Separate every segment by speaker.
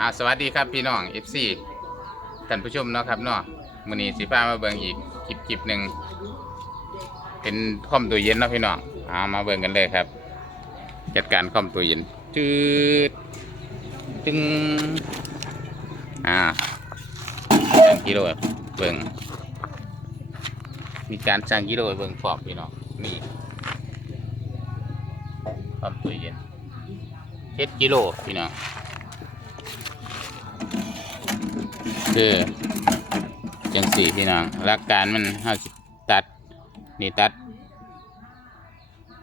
Speaker 1: อ่าสวัสดีครับพี่น้อง FC ท่านผู้ชมเนาะครับเนาะมื้อนี้สิพามาเบิ่งอีกคลิปคลิปหนึ่งเป็นคอมตู้เย็นเนาะพี่น้องอ่ามาเบิ่งกันเลยครับ จัดการคอมตู้เย็นจืดจึงอ่าสั่งกิโลเบิ่งมีการสั่งกิโลเบิ่งพร้อมพี่น้องนี่คอมตู้เย็นเจ็ดกิโลพี่น้อง คือจังสี่พี่น้องหลักการมันเฮาสิตัดนี่ตัด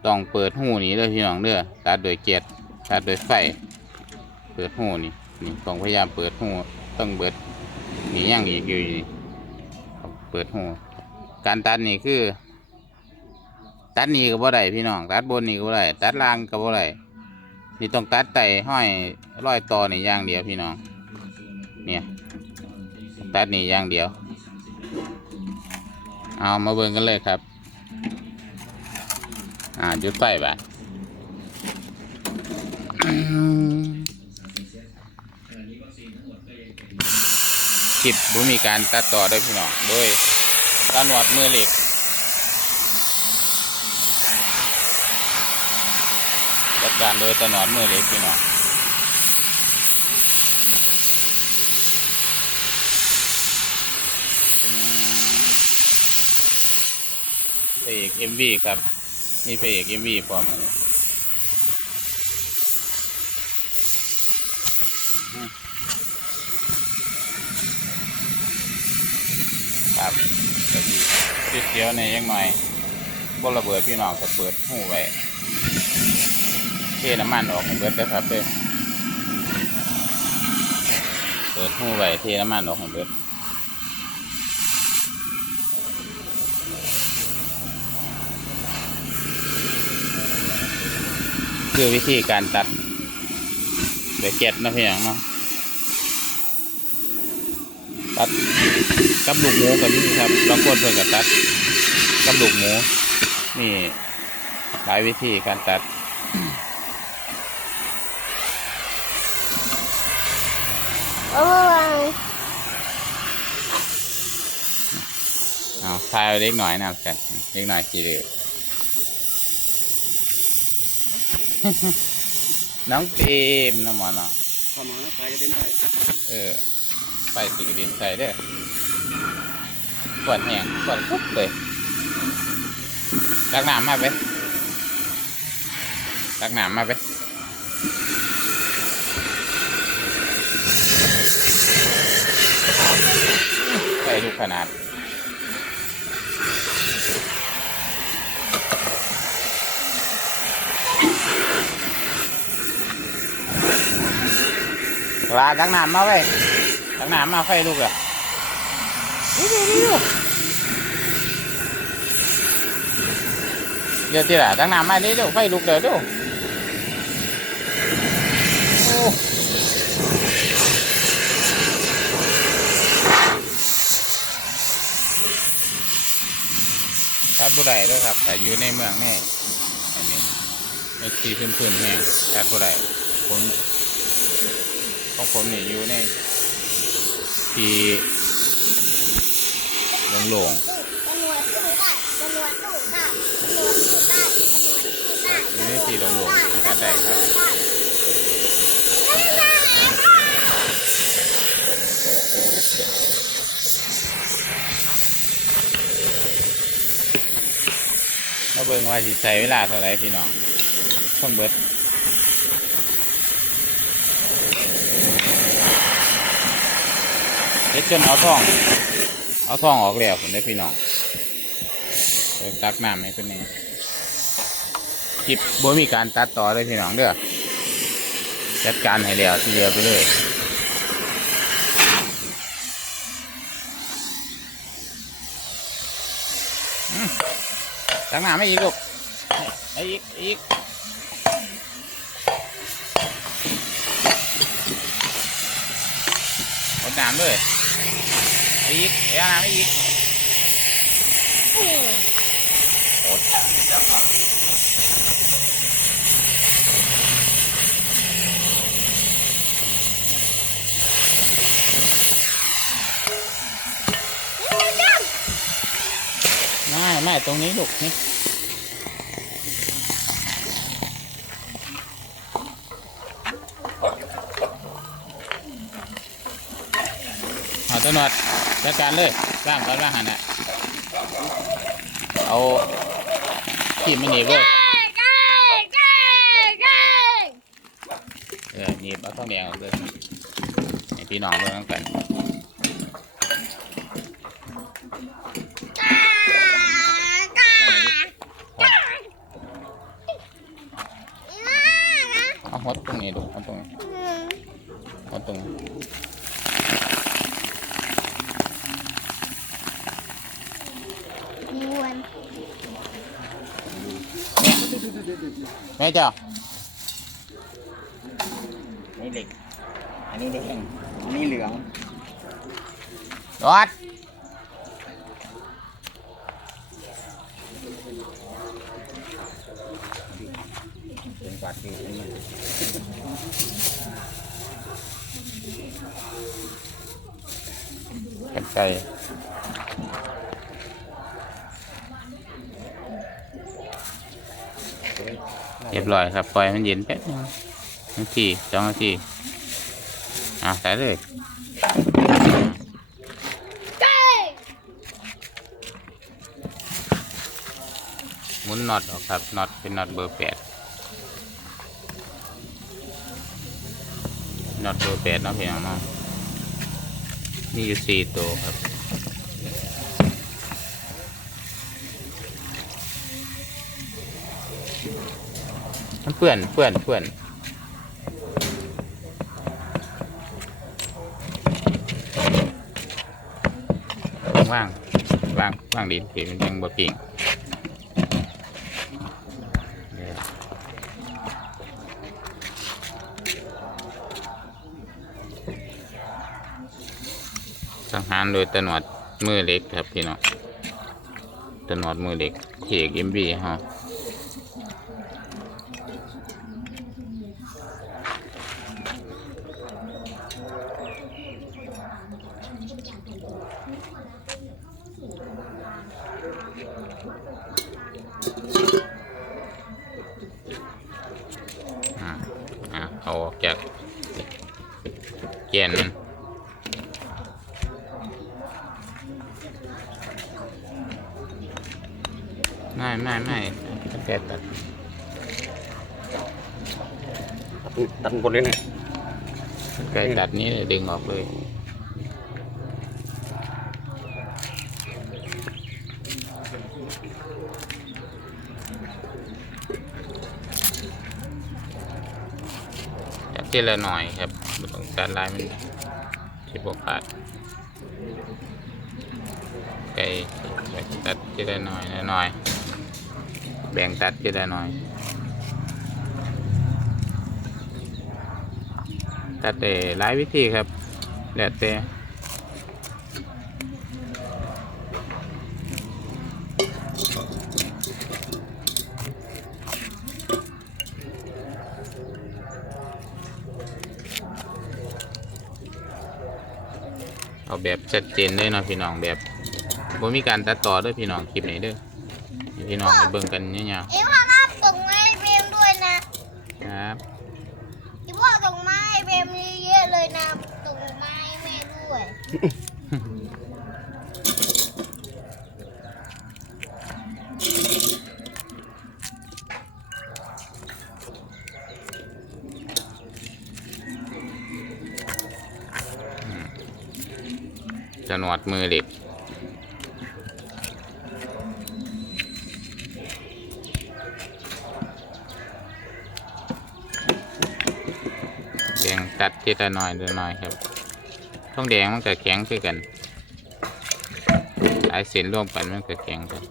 Speaker 1: ต้องเปิดหูนี้เลยพี่น้องเด้อตัดโดยเกียรตัดโดยไฟ เปิดหูนี่นี่ต้องพยายามเปิดหูต้องเบิดนี่ยังอีกอยู่นี่เปิดหูการตัดนี่คือ ตัดนี่ก็บ่ได้พี่น้องตัดบนนี่ก็บ่ได้ตัดล่างก็บ่ได้นี่ต้องตัดไตห้อยร้อยต่อนี่อย่างเดียวพี่น้อง เนี่ย ตัดนี่อย่างเดียว เอามาเบิ่งกันเลยครับ อ่าจุดไฟบ่ะคลิปบ่มีการตัดต่อด้วยพี่น้องโดยตาหนวดมือเหล็กจัดการโดยตาหนวดมือเหล็กพี่น้อง พ ระเอกเอ็มวีครับนี่พระเอกเอ็มวีพร้อมเลยครับก็ดีจุดเดียวในยังหน่อยบนระเบิดพี่น้องจะเปิดหูไว้เทน้ำมันออกให้เบิดได้ครับเด้อเปิดหูไว้เทน้ำมันออกให้เบิด คือวิธีการตัดเบเก็ตนะพี่น้องเนาะตัดกับลูกหมูกับนี่ครับบางคนเพิ่นก็ตัดกับลูกหมู นี่หลายวิธีการตัด
Speaker 2: โอ้ย
Speaker 1: เอาทายเล็กหน่อยนะครับเล็กหน่อยจีเรือ น้องเต็มน้องหมอเนาะ
Speaker 3: เข้ามาแล้วไปก็ได้ได้
Speaker 1: เออ ไปสิกระเดินใส่เด้อปวดแห้งปวดปุ๊บเลยตักน้ำมาไปตักน้ำมาไปใส่ลูกขนาด ลาตักน้ำมาไว้ตักน้ำมาไฟลูกอะเดี๋ยวทีละตักน้ำมาดิเดี๋ยวไฟลุกเดี๋ยวดูโอ้ตัดบุได้ด้วยครับแต่อยู่ในเมืองนี่อันนี้ไม่ทีพื้นๆแม่ตัดบุได้ผม ของผมเนี่ยอยู่ในที่โล่ง
Speaker 2: ตำรวจตู้ได้ตำรวจตู้ได้ตำรวจตู้ได้ตำรวจตู้ได้
Speaker 1: ๆอยู่ในที่โล่งๆกันได้ครับมาเบิ่งว่าสิใช้เวลาเท่าไรพี่น้องต้องเบิด เฮ็ดจนเอาท่อง เอาท่องออกแล้วผมได้พี่น้องเดี๋ยวตักน้ำให้เพิ่นนี่คลิปบ่มีการตัดต่อเลยพี่น้องเด้อจัดการให้แล้วทีเดียวไปเลยอืมตักน้ำให้อีกลูกให้อีกให้อีกหมดน้ำเลยให้ อีกเดี๋น้ำอีกโอ้ไม่ไม่ตรงนี้ลูกนี่หาตัวหนอด จัดการเลยร่างก่อนร่างหันน่ะเอาที่ไม่หนีบเลย
Speaker 2: ใกล้ใกล้ใกล้
Speaker 1: เออหนีบเอาข้าวแดงออกเลยให้พี่น้องเบิ่งกัน
Speaker 2: ใกล้ใกล้มากนะ
Speaker 1: เอาหดตรงนี้ดูเอาตรงนี้
Speaker 2: อืม
Speaker 1: เอาตรงนี้
Speaker 2: ม้วน
Speaker 1: แม่เจ้า
Speaker 3: นี่เหล็ก อันนี้แดงอันนี้เหลือง
Speaker 1: รอด
Speaker 3: เป็นกว่าที่อันนี้
Speaker 1: กันไก่เรีย บร้อยครับปล่อยมันเย็นแป๊บนึงนาทีสองนาทีอะใส่เลย
Speaker 2: ใกล้
Speaker 1: หมุนน็อตออกครับน็อตเป็นน็อตเบอร์แปดน็อตเบอร์แปดเนาะพี่น้องเนาะมีอยู่สี่ตัวครับ มันเปื่อนเปื่อนเปื่อนว่างว่างว่างดินที่มันยังบ่ปิ่งสังหารโดยตะนวดมือเล็กครับพี่น้องตะนวดมือเล็กเอกเอ็มบีฮะ อ่าอ่าเอาออกจากแกนมันไม่ไม่ไม่ตั้งแต่ตัด
Speaker 3: ตัดบนเลยนะ
Speaker 1: ไก่ตัด นี้ดึงออกเลยจับทีละหน่อยครับไม่ต้องตัดลายมันที่บกขาดไก่ตัดทีละหน่อยละหน่อย แบ่งตัดทีละหน่อย ตัดได้หลายวิธีครับแล้วแต่เอาแบบชัดเจนเลยเนาะพี่น้องแบบบ่มีการตัดต่อด้วยพี่น้องคลิปนี้เด้อพี่น้องไปเบิ่งกันยาว
Speaker 2: เอ็งพ่อรับส่งมาให้เบมด้วยนะ
Speaker 1: ๆครับ
Speaker 2: ที่พ่อส่งมาให้เบมเยอะๆเลยนะส่งมาให้แม่ ด้วย
Speaker 1: จนวดมือเหล็กแดงตัดทีละหน่อยละหน่อยครับ ท้องแดงมันก็แข็งคือกันหลายเส้นร่วมกันมันก็แข็งกัน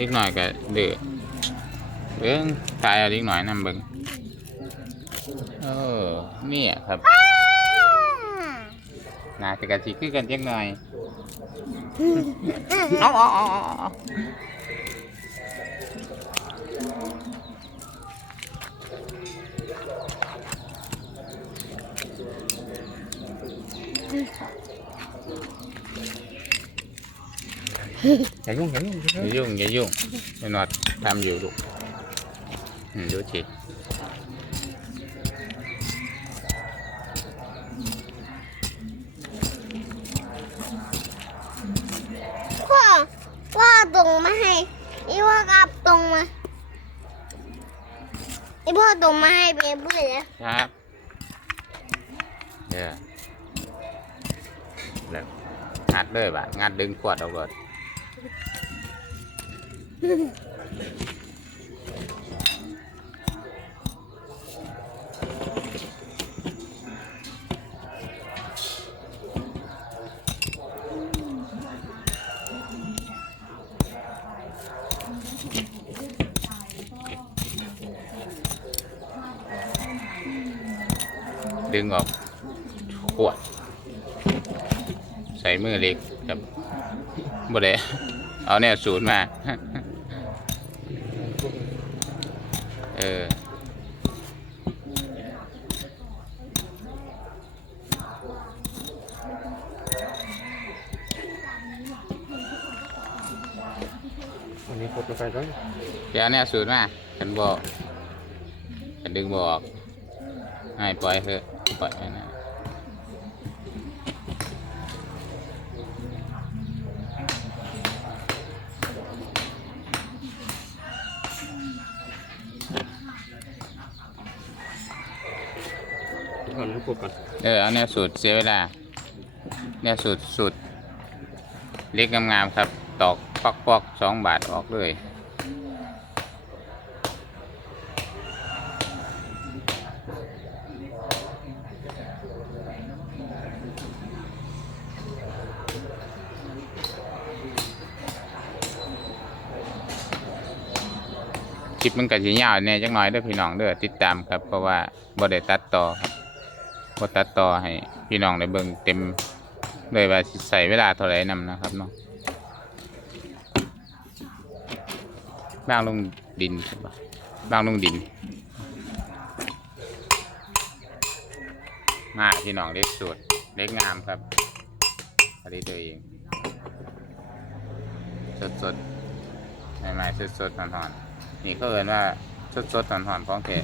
Speaker 1: นิดหน่อยก็เดือเรื่องตายอานิดหน่อยนำเบิ้งเออเนี่ยครับนาจะกระชิคือกันเจังหน่อยเอาเอาเอา อาเอาอย่ายุ่งอย่ายุ่งอย่ายุ่งอย่ายุ่งไม่นอดทำอยู่ลูกอืมดูสิ
Speaker 2: พ่อพ่อตรงมาให้อีพ่อกลับตรงมาอีพ่อตรงมาให้เบเบ้เลย
Speaker 1: ครับเดี๋ยวแล้วงัดเลยบ่ะงัดดึงขวดเอาก่อน ดึงออกขวด ใส่มือเล็กครับบ่ได้เอาแนวศูนย์มา เออ
Speaker 3: อันนี้กดไปก่อน
Speaker 1: เดี๋ยวเอาแนวศูนย์มาฉันบอกฉันดึงบออกให้ปล่อยเถอะปล่อยไว้นะ
Speaker 3: ก่อนลูกกดก่อน
Speaker 1: เออเอาแนวสูตรเสียเวลา แนวสูตรสูตรเล็กงามๆครับ ตอกปอกปอกสองบาทออกเลยคลิปมันก็สิยาวแหน่จักหน่อยเด้อพี่น้องเด้อติดตามครับ เพราะว่าบ่ได้ตัดต่อครับ บ่ตัดต่อให้พี่น้องได้เบิ่งเต็มเลยว่าใส่เวลาเท่าไหร่นำนะครับเนาะบ้างลงดินบ้างลงดินมาพี่น้องเล็กสุดเล็กงามครับอันนี้ตัวเองสดสดใหม่ๆสดสดหอนๆนี่ก็เอินว่าสดสดหอนหอนของแท้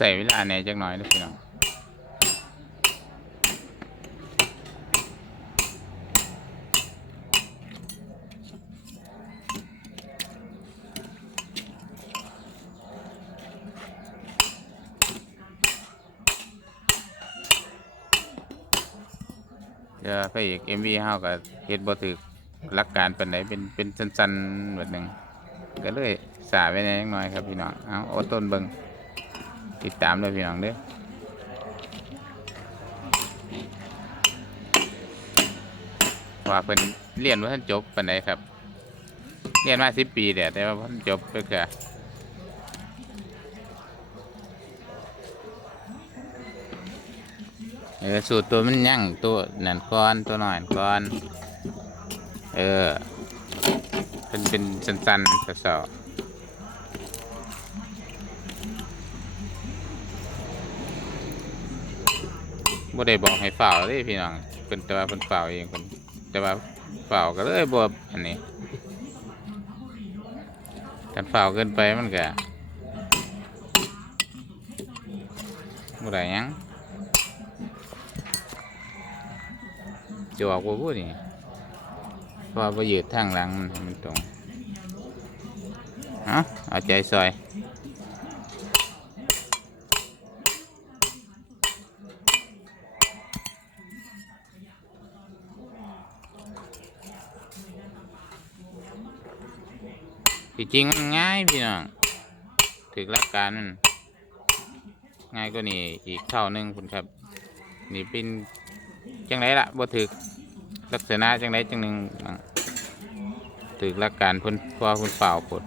Speaker 1: ใส่เวลาในจักหน่อยเด้อพี่น้องเดี๋ยวพระเอกเอ็มวีเฮาก็เฮ็ดบ่ถึกหลักการเปานใดเป็นเป็นสั้นๆแบบหนึ่งก็เลยสาไปนิดหน่อยครับพี่น้องเอาโอดต้นเบิง ติดตามเลยพี่น้องเด้อว่าเพิ่นเรียนว่าท่านจบปานใดครับ เรียนมาสิปีเดียแต่ว่าเพิ่นจบเพื่อเออสูตรตัวมันยั่งตัวนั่นก้อนตัวหน่อยก้อน เออ เป็นเป็นสั้นๆสาวๆ บ่ได้บอกให้ฝ่าวเลยพี่น้องเป็นแต่ว่าเป็นฝ่าวเองเป็นแต่ว่าฝ่าวก็เลยบ่อันนี้กันฝ่าวเกินไปมันก็บ่ได้หยังจะออกบ่พูดนี่เพราะว่าบ่ยืดทางหลังมันให้มันตรงเอาเอาใจซอย ที่จริงมันง่ายพี่น้องถึกหลักการมันง่ายกว่านี้อีกเท่าหนึงคุณครับ นี่เป็นจังไรล่ะบ่ถึกลักษณะจังไรจังหนึ่งถึกหลักการพุ่นเพราะว่าเพิ่นเปล่าผล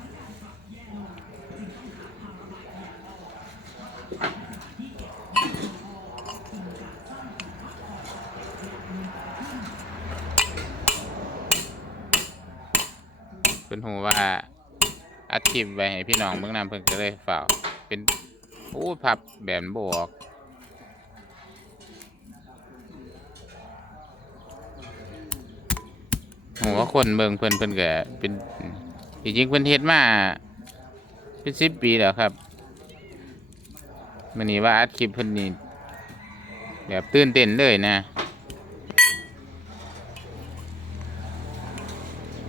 Speaker 1: เพิ่นหูว่า อัดคลิปไว้ให้พี่น้องเบิ่งนำเพิ่นก็เลยฝ่าเป็นโอ้ยพับแบบบออกผมว่าคนเบิ่งเพิ่นเพิ่นก็เป็นจริงๆเพิ่นเฮ็ดมาเป็นสิบปีแล้วครับมันนี้ว่าอัดคลิปเพิ่นนี่แบบตื่นเต้นเลยนะ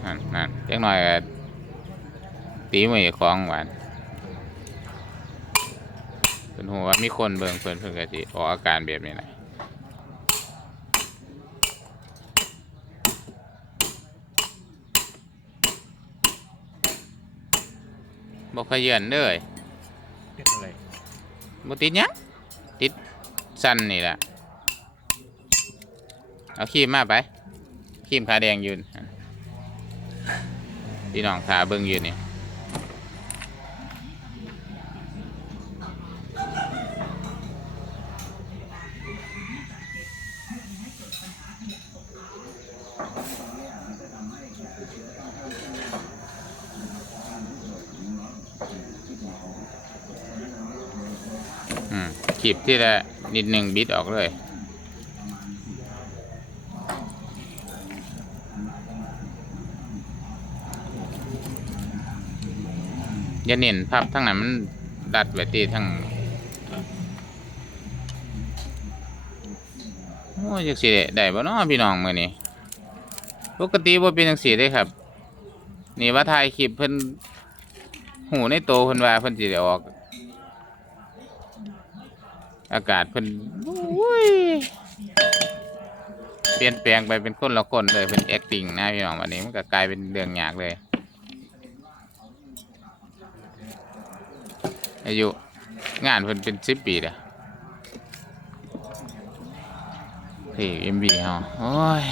Speaker 1: นั่นนั่นจักน่อยก็ ตีมือของหวานเพิ่นฮู้ว่ามีคนเบิ่งเพิ่นเพิ่นก็สิออกอาการแบบนี้แหละบอกขยันเลย
Speaker 3: เป็นอะไร
Speaker 1: บ่ติดหยังติดสั้นนี่แหละเอาครีมมาไปครีมขาแดงอยืนพี่น้องขาเบิ่งอยืนนี่อืมขีบ ที่ละนิดหนึ่งบิดออกเลยอย่าเน้นพับทั้งนั้นมันดัดไว้ตีทั้งโอ้ยจังสิได้ได้บ่เนาะพี่น้องมือนี้ปกติบ่เป็นจังซี่เด้ครับ นี่ว่าถ่ายคลิปเพิ่นหูในโตเพิ่นว่าเพิ่นสิได้ออก อากาศเพิ่นเปลี่ยนแปลงไปเป็นคนละคนเลยเป็น acting นะพี่น้องวันนี้มันก็กลายเป็นเรื่องยากเลย อายุงานเพิ่นเป็นสิบปีเลยที่เอ็มบีเฮาโอ้ย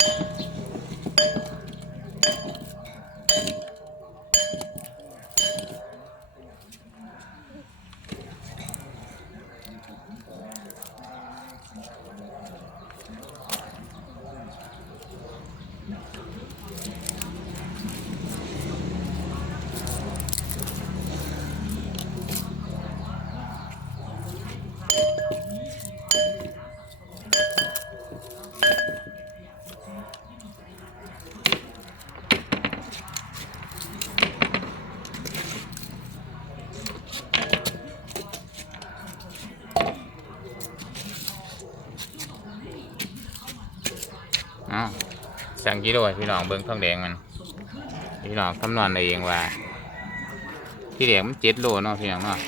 Speaker 1: กิโลให้พี่น้องเบิ่งทองแดงมันพี่น้องคำนวณเองว่า ที่แดงมันเจ็ดโลเนาะพี่น้องเนาะ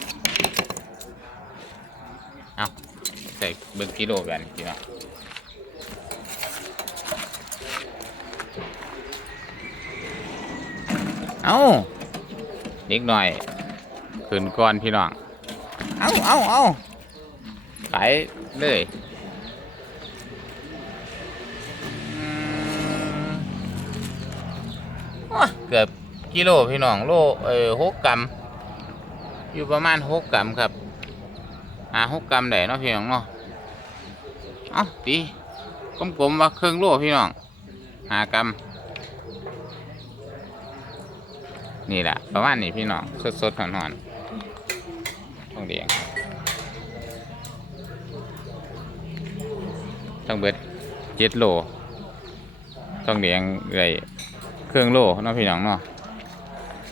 Speaker 1: เอาใส่เบิ่งกิโลกันพี่น้องเอาเล็กหน่อยขึ้นก่อนพี่น้อง เอาเอาเอาขายเลยอืมโอ้ย เกือบกิโลพี่น้องโลเออหกกรัมอยู่ประมาณหกกรัมครับอ่าหกกรัมได้เนาะพี่น้องเนาะเอาตีกลมๆว่าครึ่งโลพี่น้องหากรัมนี่แหละประมาณนี้พี่น้องสดๆหอนๆทองแดงต้องเบิดเจ็ดโลทองแดงเลย เครื่องโลเนาะพี่น้องเนาะ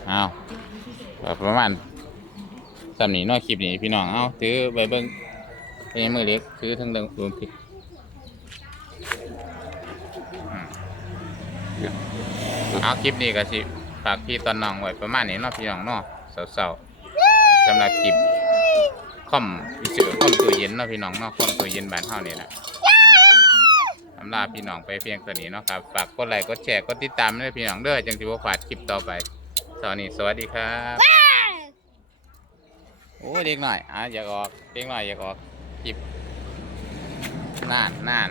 Speaker 1: เอาก็ประมาณสำนีนาะคลิปนี้พี่น้องเอาถือใบเบิ้งเป็นมือเล็กถือทั้งเดิงรวมผิดเอาคลิปนี้ก็สิฝากพี่ตอนน้องไว้ประมาณนี้เนาะพี่น้องเนาะเศร้าๆสำหรับคลิปคอมพิเศษคอมตัวเย็นเนาะพี่น้องเนาะคอมตัวเย็นบ้านเฮานี่แหละ อำลาพี่น้องไปเพียงตัวนี้เนาะครับ ฝากกดไลค์ กดแชร์ กดติดตามด้วยพี่น้องเด้อ จังสิบ่พลาดคลิปต่อไปตอนนี้สวัสดีครับ โอ้ยเด็กหน่อย อะอยากออก เด็กหน่อยอยากออกคลิปนานนาน